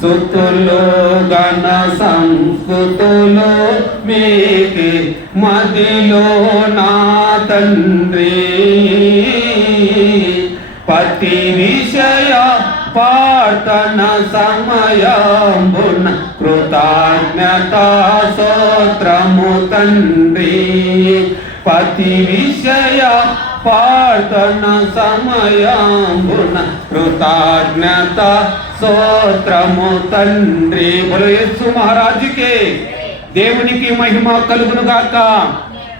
సుతులు గణ సంస్కృతులు మీకి మదిలో నా తండ్రి పతి విషయ పార్థన సమయంబున కృతజ్ఞతా స్తోత్రము తండ్రి పతి విషయ పార్థన సమయంబున కృతజ్ఞత స్తోత్రము తండ్రి. బోలో యేసు మహారాజుకే దేవునికి మహిమ కలుగును గాక.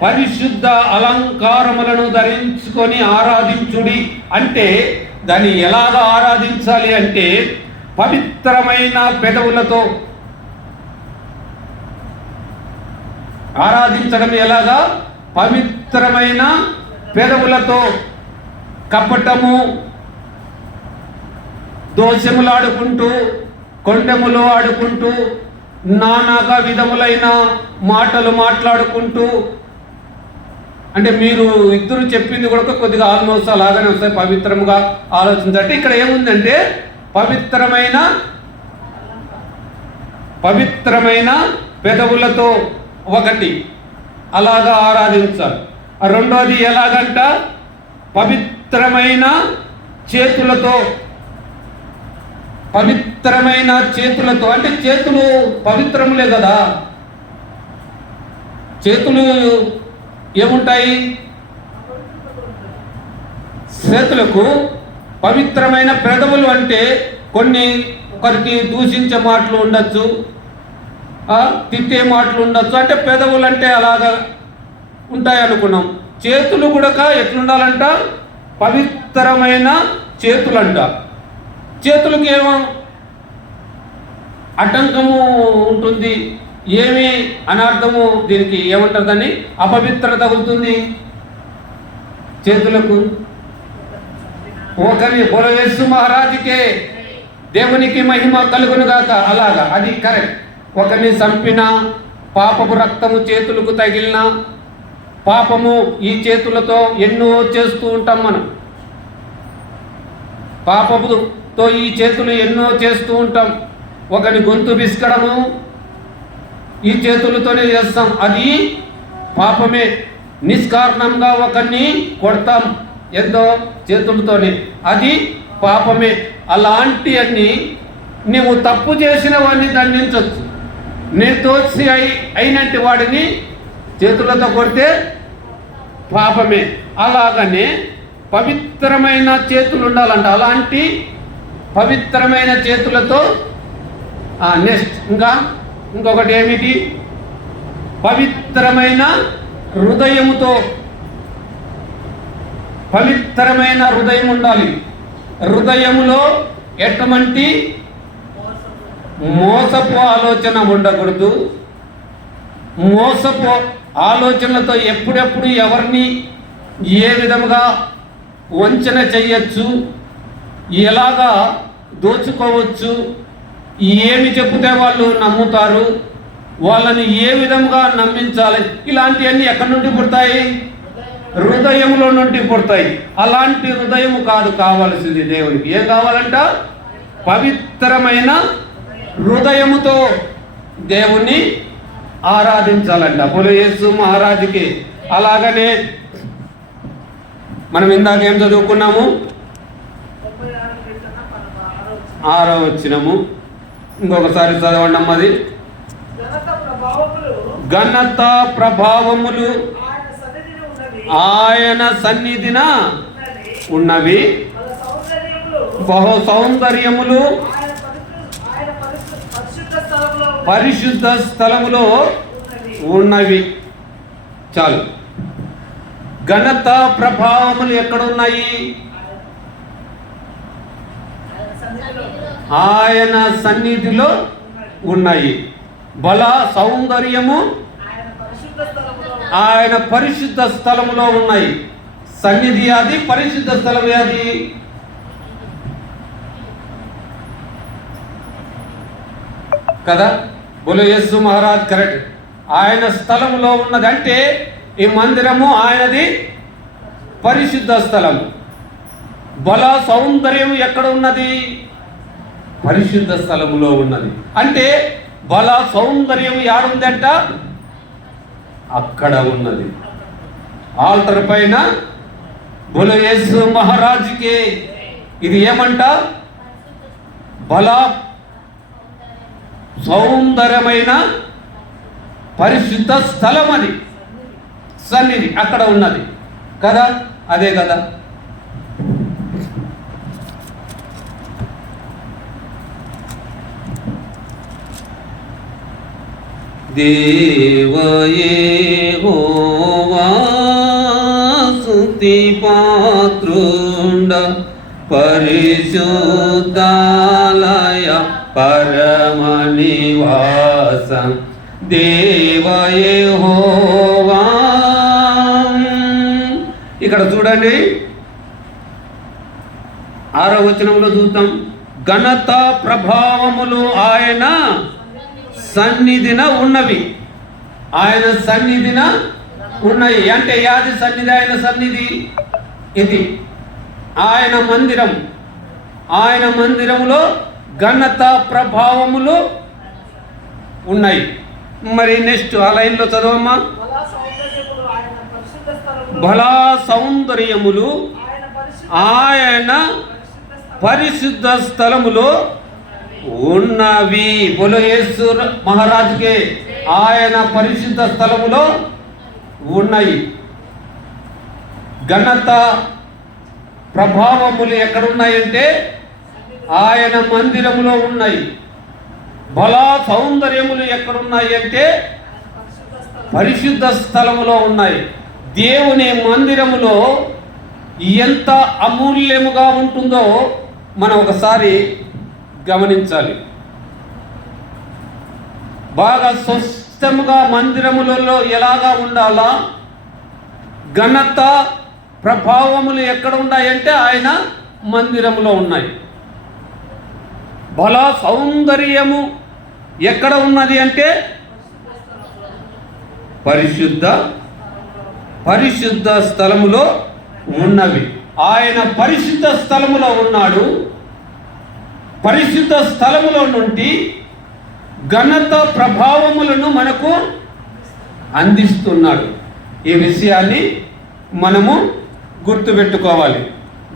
పరిశుద్ధ అలంకారములను ధరించుకొని ఆరాధించుడి అంటే దాన్ని ఎలాగా ఆరాధించాలి అంటే పవిత్రమైన పెదవులతో ఆరాధించడం. ఎలాగా? పవిత్రమైన పెదవులతో. కపటము దోషములు ఆడుకుంటూ కొండెములు ఆడుకుంటూ నానాగా విధములైన మాటలు మాట్లాడుకుంటూ, అంటే మీరు ఇద్దరు చెప్పింది కూడా కొద్దిగా ఆల్మోస్ట్ అలాగనే వస్తాయి. పవిత్రముగా ఆలోచించంటే ఇక్కడ ఏముందంటే పవిత్రమైన పెదవులతో ఒకటి అలాగా ఆరాధించాలి. రెండోది ఎలాగంట? పవిత్రమైన చేతులతో. పవిత్రమైన చేతులతో అంటే చేతులు పవిత్రములే కదా. చేతులు ఏముంటాయి? చేతులకు పవిత్రమైన పెదవులు అంటే కొన్ని ఒకరికి దూషించే మాటలు ఉండొచ్చు, తిట్టే మాటలు ఉండొచ్చు. అంటే పెదవులు అంటే అలాగా ఉంటాయి అనుకున్నాం. చేతులు కూడా ఎట్లుండాలంట? పవిత్రమైన చేతులంట. చేతులకు ఏమో అడ్డంకము ఉంటుంది, ఏమి అనార్థము, దీనికి ఏమంటారు, దాన్ని అపవిత్రత తగులుతుంది చేతులకు. ఒకరి బోలో యేసు మహారాజుకే దేవునికి మహిమ కలుగును గాక. అలాగా అది కరెక్ట్. ఒకరిని చంపిన, పాపపు రక్తము చేతులకు తగిలిన, పాపము ఈ చేతులతో ఎన్నో చేస్తూ ఉంటాం మనం. పాపముతో ఈ చేతులు ఎన్నో చేస్తూ ఉంటాం. ఒకని గొంతు బిస్కడము ఈ చేతులతోనే చేస్తాం, అది పాపమే. నిష్కారణంగా ఒకరిని కొడతాం ఎంతో చేతులతోనే, అది పాపమే. అలాంటి అన్ని నువ్వు తప్పు చేసిన వాడిని దండించవచ్చు. నిర్దోషి అయినట్టు వాడిని చేతులతో కొడితే పాపమే. అలాగనే పవిత్రమైన చేతులు ఉండాలంట. అలాంటి పవిత్రమైన చేతులతో నెక్స్ట్ ఇంకొకటి ఏమిటి? పవిత్రమైన హృదయముతో. పవిత్రమైన హృదయం ఉండాలి. హృదయములో ఎటువంటి మోసపు ఆలోచన ఉండకూడదు. మోసపు ఆలోచనలతో ఎప్పుడెప్పుడు ఎవరిని ఏ విధముగా వంచన చెయ్యొచ్చు, ఎలాగా దోచుకోవచ్చు, ఏమి చెప్తే వాళ్ళు నమ్ముతారు, వాళ్ళని ఏ విధంగా నమ్మించాలి, ఇలాంటివన్నీ ఎక్కడి నుండి పుడతాయి? హృదయంలో నుండి పుడతాయి. అలాంటి హృదయం కాదు కావాల్సింది దేవునికి. ఏం కావాలంట? పవిత్రమైన హృదయముతో దేవుణ్ణి ఆరాధించాలంట. బోలో యేసు మహారాజుకి. అలాగనే మనం ఇందాక ఏం చదువుకున్నాము? 6వ వచనము. ఇంకొకసారి చదవండి అమ్మది. ఘనత ప్రభావములు ఆయన సన్నిధిన ఉన్నవి, బహు సౌందర్యములు పరిశుద్ధ స్థలములో ఉన్నవి. చాలు. ఘనత ప్రభావములు ఎక్కడున్నాయి? ఆయన సన్నిధిలో ఉన్నాయి. బల సౌందర్యము ఆయన పరిశుద్ధ స్థలములో ఉన్నాయి. సన్నిధి అది, పరిశుద్ధ స్థలం అది. కదా? బోలో యేసు మహారాజ్ కరెక్ట్. ఆయన స్థలములో ఉన్నదంటే ఈ మందిరము ఆయనది పరిశుద్ధ స్థలం. బల సౌందర్యం ఎక్కడ ఉన్నది? పరిశుద్ధ స్థలములో ఉన్నది. అంటే బల సౌందర్యం యాడుందంట? అక్కడ ఉన్నది. ఆల్టర్ పైన బోలో యేసు మహారాజుకే. ఇది ఏమంట? బల సౌందర్యమైన పరిశుద్ధ స్థలం, అది సన్నిధి అక్కడ ఉన్నది కదా. అదే కదా. దేవయేహోవా స్తుతి పాత్రుండ పరిశుద్ధాలయ పరమ నివాసం దేవయేహోవా. ఇక్కడ చూడండి 6వ వచనంలో చూద్దాం. ఘనత ప్రభావములు ఆయన సన్నిధిన ఉన్నవి. ఆయన సన్నిధిన ఉన్నాయి. అంటే యాది సన్నిధి? ఆయన సన్నిధి ఇది ఆయన మందిరం. ఆయన మందిరములో ఘనత ప్రభావములు ఉన్నాయి. మరి నెక్స్ట్ ఆ లైన్లో చదవమ్మా. బలా సౌందర్యములు ఆయన పరిశుద్ధ స్థలములో ఉన్నవి. బోలో యేసు మహారాజుకే. ఆయన పరిశుద్ధ స్థలములో ఉన్నాయి. ఘనత ప్రభావములు ఎక్కడున్నాయంటే ఆయన మందిరములో ఉన్నాయి. బల సౌందర్యములు ఎక్కడున్నాయి అంటే పరిశుద్ధ స్థలములో ఉన్నాయి. దేవుని మందిరములో ఎంత అమూల్యముగా ఉంటుందో మనం ఒకసారి గమనించాలి. బాగా స్వస్థముగా మందిరములలో ఎలాగా ఉండాలా? ఘనత ప్రభావములు ఎక్కడ ఉన్నాయంటే ఆయన మందిరములో ఉన్నాయి. బల సౌందర్యము ఎక్కడ ఉన్నది అంటే పరిశుద్ధ స్థలములో ఉన్నవి. ఆయన పరిశుద్ధ స్థలములో ఉన్నాడు. పరిశుద్ధ స్థలములో నుండి ఘనత ప్రభావములను మనకు అందిస్తున్నాడు. ఈ విషయాన్ని మనము గుర్తుపెట్టుకోవాలి.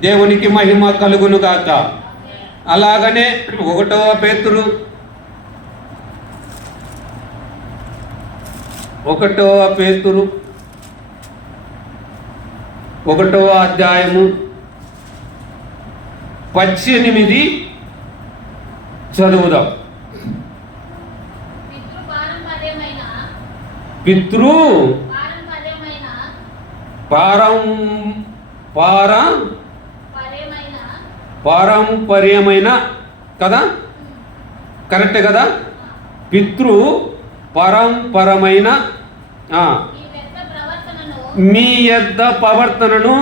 దేవునికి మహిమ కలుగును గాక. అలాగనే 1వ పేతురు 1వ అధ్యాయము 18 చదువుదాం. పితృ పారంపర్యమైన కదా, కరెక్టే కదా. పితృ పరంపరమైన మీ యొద్ద ప్రవర్తనను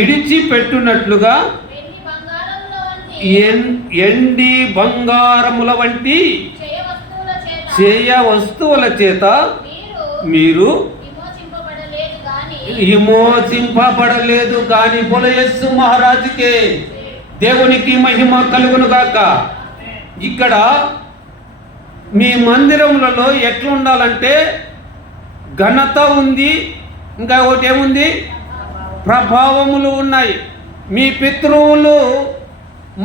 ఇడిచిపెట్టునట్లుగా ఎండి బంగారముల వంటి చేయ వస్తువుల చేత మీరు విమోచింపబడలేదు కానీ బోలో యేసు మహారాజుకే. దేవునికి మహిమ కలుగును గాక. ఇక్కడ మీ మందిరములలో ఎట్లుండాలంటే ఘనత ఉంది, ఇంకా ఒకటి ఏముంది? ప్రభావములు ఉన్నాయి.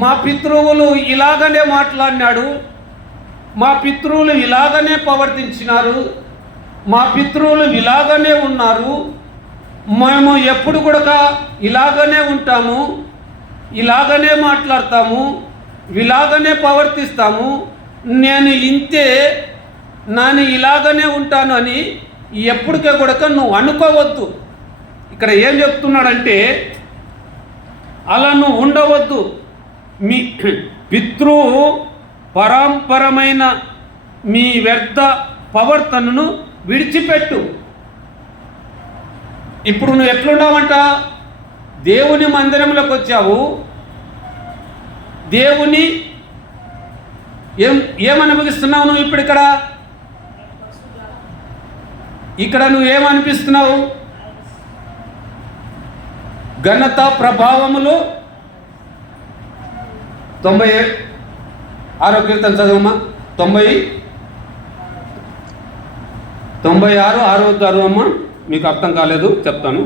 మా పితృవులు ఇలాగనే మాట్లాడినాడు, మా పితృవులు ఇలాగనే ప్రవర్తించినారు, మా పితృవులు ఇలాగనే ఉన్నారు, మేము ఎప్పుడు కూడా ఇలాగనే ఉంటాము, ఇలాగనే మాట్లాడతాము, ఇలాగనే ప్రవర్తిస్తాము, నేను ఇంతే, నేను ఇలాగనే ఉంటాను అని ఎప్పటికే కూడా నువ్వు అనుకోవద్దు. ఇక్కడ ఏం చెప్తున్నాడంటే అలా నువ్వు ఉండవద్దు. మీ పితృ పరంపరమైన మీ వ్యర్థ ప్రవర్తనను విడిచిపెట్టు. ఇప్పుడు నువ్వు ఎట్లున్నావంట? దేవుని మందిరంలోకి వచ్చావు, దేవుని ఏమనిపిస్తున్నావు నువ్వు? ఇప్పుడు ఇక్కడ నువ్వు ఏమనిపిస్తున్నావు? ఘనత ప్రభావములు 96 కీర్తన చదవమ్మా. 96 6 అమ్మా. మీకు అర్థం కాలేదు చెప్తాను.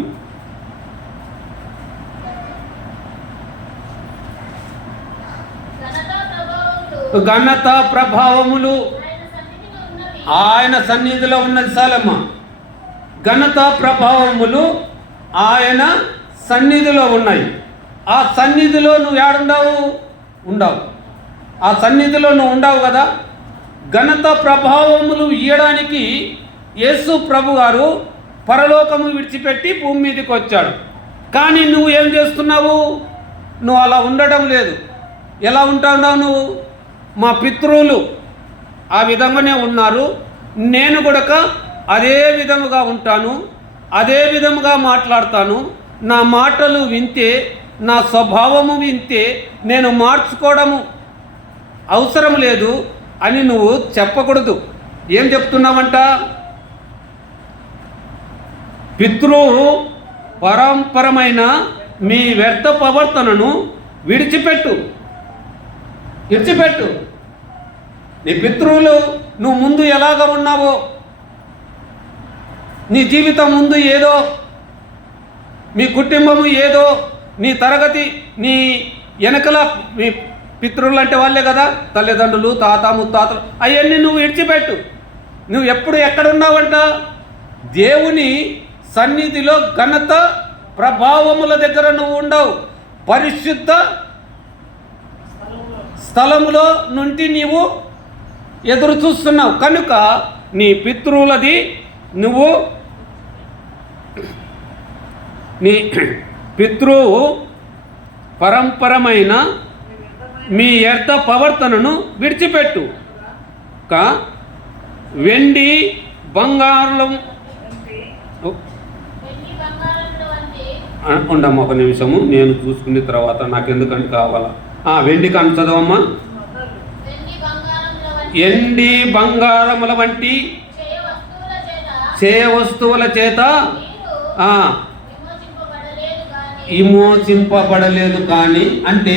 ఘనత ప్రభావములు ఆయన సన్నిధిలో ఉన్నది చాలమ్మ. ఘనత ప్రభావములు ఆయన సన్నిధిలో ఉన్నాయి. ఆ సన్నిధిలో నువ్వు ఏడుండవు? ఉండవు. ఆ సన్నిధిలో నువ్వు ఉండవు కదా. ఘనత ప్రభావములు ఇయ్యడానికి యేసు ప్రభు గారు పరలోకము విడిచిపెట్టి భూమి మీదకి వచ్చాడు. కానీ నువ్వు ఏం చేస్తున్నావు? నువ్వు అలా ఉండడం లేదు. ఎలా ఉంటున్నావు నువ్వు? మా పితృలు ఆ విధంగానే ఉన్నారు, నేను కూడా అదే విధముగా ఉంటాను, అదే విధముగా మాట్లాడతాను, నా మాటలు వింటే, నా స్వభావము వింటే నేను మార్చుకోవడము అవసరం లేదు అని నువ్వు చెప్పకూడదు. ఏం చెప్తున్నావంట? పితృ పరంపరమైన మీ వ్యర్థ ప్రవర్తనను విడిచిపెట్టు. నీ పితృవులు నువ్వు ముందు ఎలాగ ఉన్నావో, నీ జీవితం ముందు ఏదో, మీ కుటుంబము ఏదో, నీ తరగతి, నీ వెనకల మీ పితృవులు అంటే వాళ్ళే కదా, తల్లిదండ్రులు, తాత ముత్తాతలు, అవన్నీ నువ్వు విడిచిపెట్టు. నువ్వు ఎప్పుడు ఎక్కడున్నావంట? దేవుని సన్నిధిలో ఘనత ప్రభావముల దగ్గర నువ్వు ఉండవు. పరిశుద్ధ స్థలములో నుండి నీవు ఎదురు చూస్తున్నావు. కనుక నీ పితృవులది నువ్వు, నీ పితృవు పరంపరమైన మీ వ్యర్థ ప్రవర్తనను విడిచిపెట్టు. వెండి బంగారం ఉండమ్మా, ఒక నిమిషము నేను చూసుకున్న తర్వాత నాకెందుకని కావాలా. వెండి కను చదవమ్మా. ఎండి బంగారముల వంటి చేయ వస్తువుల చేత విమోచింపబడలేదు కానీ అంటే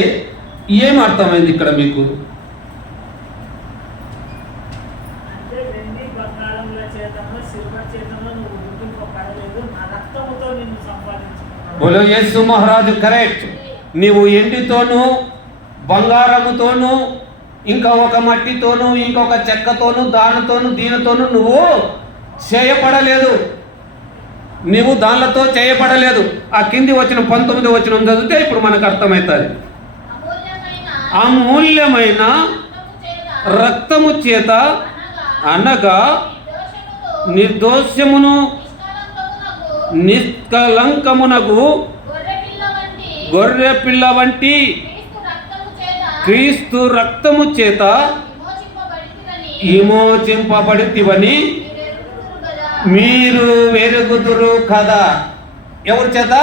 ఏం అర్థమైంది ఇక్కడ మీకు? బోలో యేసు మహారాజు కరెక్ట్. నీవు ఎండితోనూ బంగారముతోనూ ఇంకా ఒక మట్టితోనూ ఇంకొక చెక్కతోనూ దానితోనూ దీనితోనూ నువ్వు చేయబడలేదు. నువ్వు దానితో చేయబడలేదు. ఆ కింది వచ్చిన 19 వచనం చదివితే ఇప్పుడు మనకు అర్థమవుతుంది. అమూల్యమైన రక్తము చేత అనగా నిర్దోషమును నిష్కలంకమునకు గొర్రె పిల్ల వంటి క్రీస్తు రక్తము చేత విమోచింపబడితివని మీరు వెరుగుదురు కదా. ఎవరి చేత?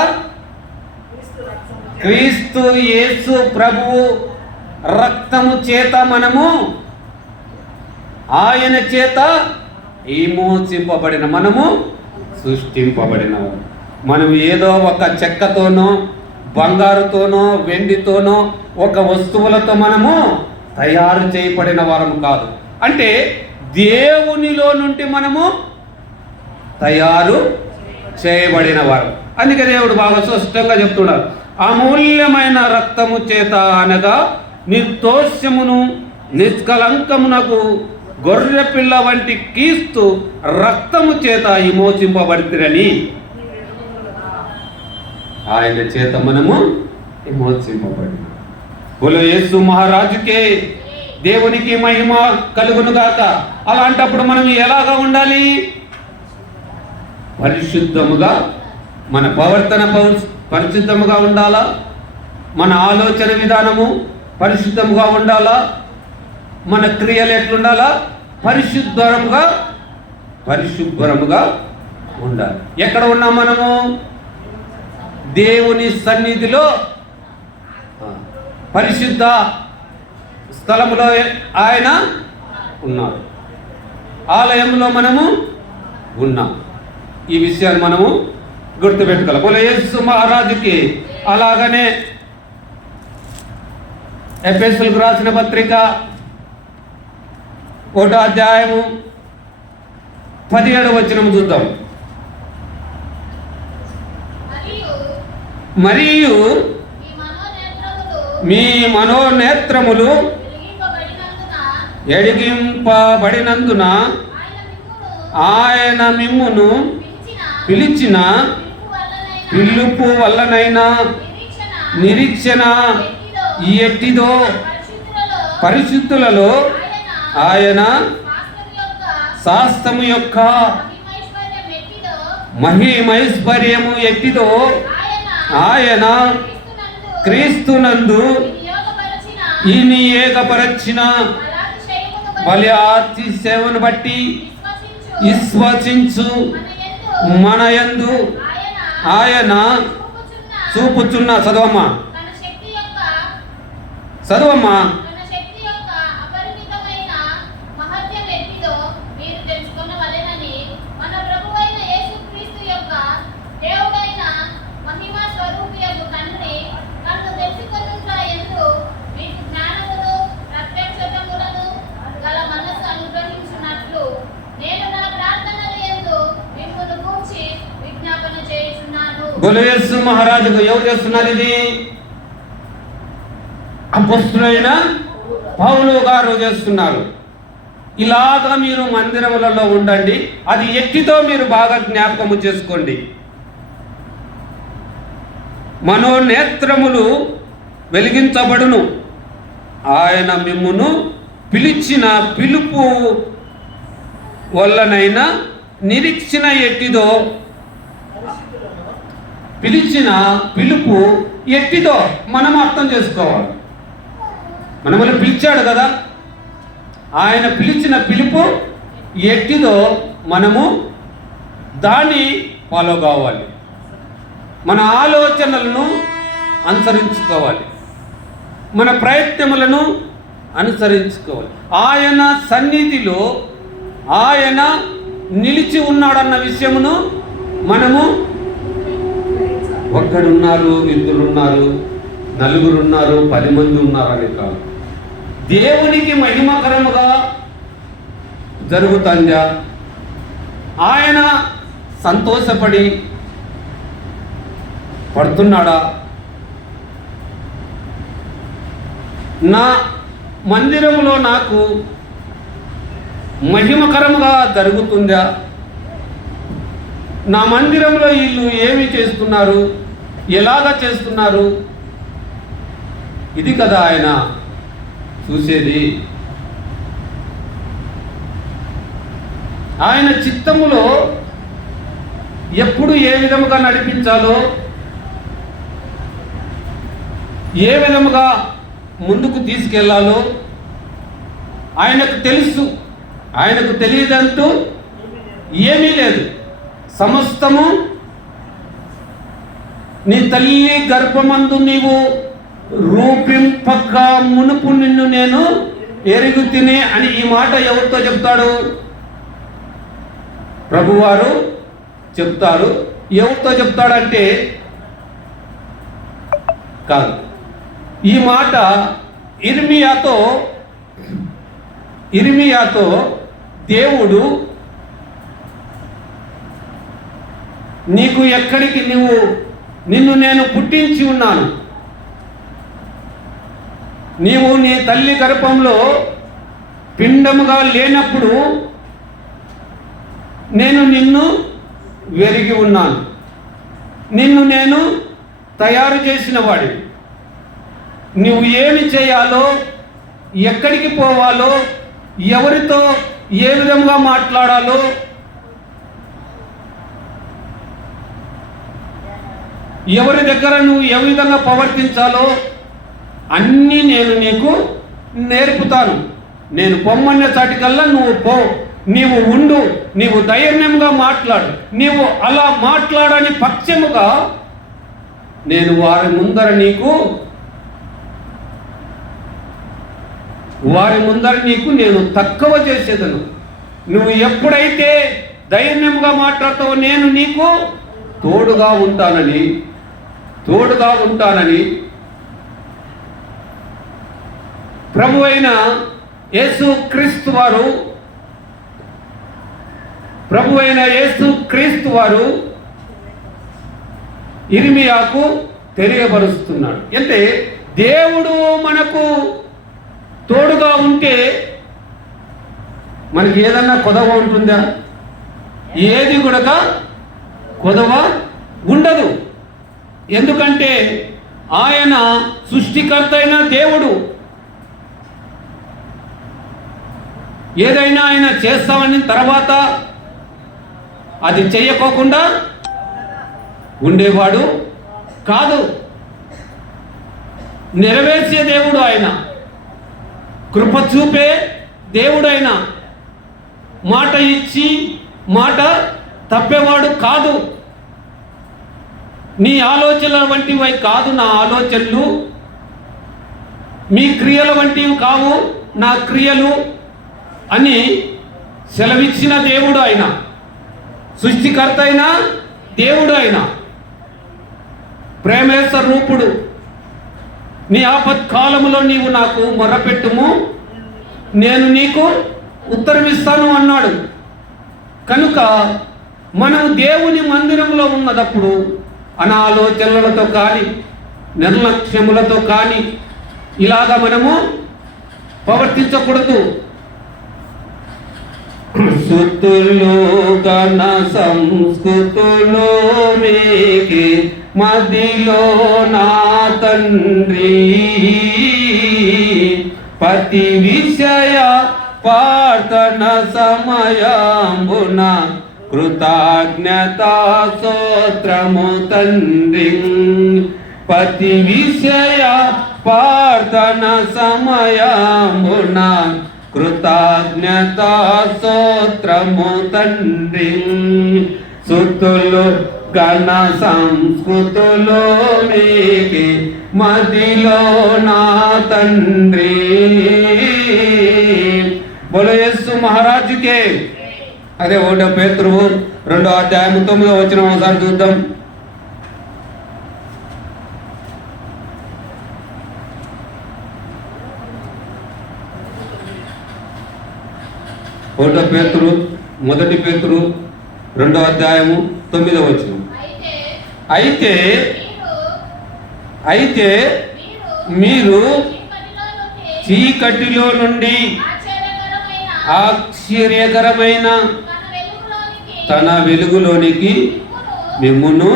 క్రీస్తు యేసు ప్రభువు రక్తము చేత మనము, ఆయన చేత విమోచింపబడిన మనము, సృష్టింపబడిన మనం ఏదో ఒక చెక్కతోనో బంగారుతోనో వెండితోనో ఒక వస్తువులతో మనము తయారు చేయబడిన వారము కాదు. అంటే దేవునిలో నుండి మనము తయారు చేయబడిన వారు. అందుకే దేవుడు బాగా స్పష్టంగా చెప్తున్నాడు. అమూల్యమైన రక్తము చేత అనగా నిర్దోషమును నిష్కలంకమునకు గొర్రె పిల్ల వంటి క్రీస్తు రక్తము చేత విమోచింపబడితిరని, ఆయన చేత మనము విమోచింపబడిన. బోలో యేసు మహారాజుకే, దేవునికి మహిమ కలుగును గాక. అలాంటప్పుడు మనం ఎలాగా ఉండాలి? పరిశుద్ధముగా, మన ప్రవర్తన పరిశుద్ధముగా ఉండాలా, మన ఆలోచన విధానము పరిశుద్ధముగా ఉండాలా, మన క్రియలు ఎట్లుండాలా? పరిశుభ్రముగా ఉండాలి. ఎక్కడ ఉన్నాం మనము? దేవుని సన్నిధిలో, పరిశుద్ధ స్థలములో ఆయన ఉన్నాడు. ఆలయంలో మనము ఉన్నాం. ఈ విషయాలు మనము గుర్తుపెట్టుకోవాలి. బోలో యేసు మహారాజుకి. అలాగనే ఎఫెసీయులకు రాసిన పత్రిక 1వ అధ్యాయము 17వ వచనం చూద్దాం. మరియు మీ మనోనేత్రములు ఎడిగింపబడినందున ఆయన మిమ్మును పిలిచిన పిలుపు వల్లనైనా నిరీక్షణ ఎట్టిదో పరిశుద్ధులలో ఆయన శాస్త్రము యొక్క మహిమైశ్వర్యము ఎట్టిదో ఆయన క్రీస్తునందు ఈని ఏకపరచిన బలి అతిశయమును బట్టి విశ్వసించు మన యందు ఆయన చూపుచున్న చదవమ్మా బోలో యేసు మహారాజుకు ఎవరు చేస్తున్నారు ఇది? అపొస్తలుడైన పౌలు గారు చేస్తున్నారు. ఇలాగా మీరు మందిరములలో ఉండండి. అది ఎట్టితో మీరు బాగా జ్ఞాపకము చేసుకోండి. మనోనేత్రములు వెలిగించబడును. ఆయన మిమ్మును పిలిచిన పిలుపు వల్లనైనా నిరీక్షణ ఎట్టిదో, పిలిచిన పిలుపు ఎట్టిదో మనం అర్థం చేసుకోవాలి. మనల్ని పిలిచాడు కదా, ఆయన పిలిచిన పిలుపు ఎట్టిదో మనము దాన్ని ఫాలో కావాలి. మన ఆలోచనలను అనుసరించుకోవాలి, మన ప్రయత్నములను అనుసరించుకోవాలి. ఆయన సన్నిధిలో ఆయన నిలిచి ఉన్నాడన్న విషయమును మనము ఒక్కడున్నారు, ఇద్దరున్నారు, నలుగురున్నారు, 10 మంది ఉన్నారని కాదు. దేవునికి మహిమకరముగా జరుగుతుందా, ఆయన సంతోషపడి పడుతున్నాడా, నా మందిరంలో నాకు మహిమకరముగా జరుగుతుందా, నా మందిరంలో వీళ్ళు ఏమి చేస్తున్నారు, ఎలాగా చేస్తున్నారు, ఇది కదా ఆయన చూసేది. ఆయన చిత్తములో ఎప్పుడు ఏ విధముగా నడిపించాలో, ఏ విధముగా ముందుకు తీసుకెళ్లాలో ఆయనకు తెలుసు. ఆయనకు తెలియదంటూ ఏమీ లేదు. సమస్తము నీ తల్లి గర్భమందు నీవు రూపింపక మునుపు నిన్ను నేను ఎరుగు తినే అని ఈ మాట ఎవరితో చెప్తాడు? ప్రభువారు చెప్తారు. ఎవరితో చెప్తాడంటే కాదు, ఈ మాట ఇర్మియాతో దేవుడు నీకు ఎక్కడికి నిన్ను నేను పుట్టించి ఉన్నాను, నీవు నీ తల్లి గర్భంలో పిండముగా లేనప్పుడు నేను నిన్ను వెరిగి ఉన్నాను, నిన్ను నేను తయారు చేసిన వాడిని. నువ్వు ఏమి చేయాలో, ఎక్కడికి పోవాలో, ఎవరితో ఏ విధంగా మాట్లాడాలో, ఎవరి దగ్గర నువ్వు ఏ విధంగా ప్రవర్తించాలో అన్నీ నేను నీకు నేర్పుతాను. నేను పొమ్మన్న చాటికల్లా నువ్వు పో, నీవు ఉండు, నీవు ధైర్యంగా మాట్లాడు. నీవు అలా మాట్లాడని పక్షముగా నేను వారి ముందర నీకు నేను తక్కువ చేసేదను. నువ్వు ఎప్పుడైతే ధైర్యంగా మాట్లాడతావో నేను నీకు తోడుగా ఉంటానని ప్రభు అయిన యేసు క్రీస్తు వారు ఇర్మియాకు తెలియపరుస్తున్నాడు. అంటే దేవుడు మనకు తోడుగా ఉంటే మనకి ఏదన్నా కొదవ ఉంటుందా? ఏది కూడా కొదవ ఉండదు. ఎందుకంటే ఆయన సృష్టికర్త అయిన దేవుడు. ఏదైనా ఆయన చేస్తామని తర్వాత అది చేయకోకుండా ఉండేవాడు కాదు. నెరవేర్చే దేవుడు ఆయన, కృప చూపే దేవుడు ఆయన, మాట ఇచ్చి మాట తప్పేవాడు కాదు. నీ ఆలోచనల వంటివి కాదు నా ఆలోచనలు, మీ క్రియల వంటివి కావు నా క్రియలు అని సెలవిచ్చిన దేవుడు ఆయన, సృష్టికర్త అయిన దేవుడు ఆయన, ప్రేమేశ్వర రూపుడు. నీ ఆపత్కాలములో నీవు నాకు మొర్రపెట్టుము, నేను నీకు ఉత్తరమిస్తాను అన్నాడు. కనుక మనం దేవుని మందిరంలో ఉన్నప్పుడు అనాలోచనలతో కానీ నిర్లక్ష్యములతో కానీ ఇలాగా మనము ప్రవర్తించకూడదు. సుతులు గణ సంస్కృతులు మీకి మదిలో నా తండ్రి, పతి విషయ ప్రార్థన సమయంబున కృతజ్ఞతా స్తోత్రము తండ్రి, పతి విషయ ప్రార్థన సమయంబున కృతజ్ఞతా స్తోత్రము తండ్రి. సుతులు గణ సంస్కృతులు మీకి మదిలో నా తండ్రి. బోలో యేసు మహారాజుకే. అదే 1 పేతురు 2వ అధ్యాయం 9వ వచనం ఒకసారి చూద్దాం. మొదటి పేతురు 2వ అధ్యాయము 9వ వచనం. అయితే మీరు చీకటిలో నుండి ఆశ్చర్యకరమైన తన వెలుగులోనికి మిమ్మును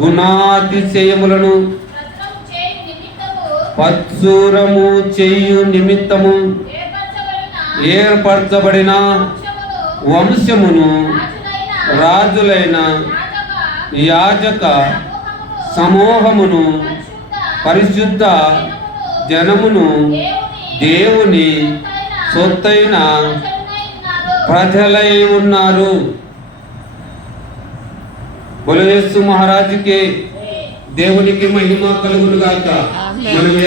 గుణాతిశయములను ప్రచురము చేయు నిమిత్తము ఏర్పరచబడిన వంశమును, రాజులైన యాజక సమూహమును, పరిశుద్ధ జనమును, దేవుని సొత్తైన ప్రజలై ఉన్నారు. బోలో యేసు మహారాజుకి. దేవునికి మహిమ కలుగును గాక.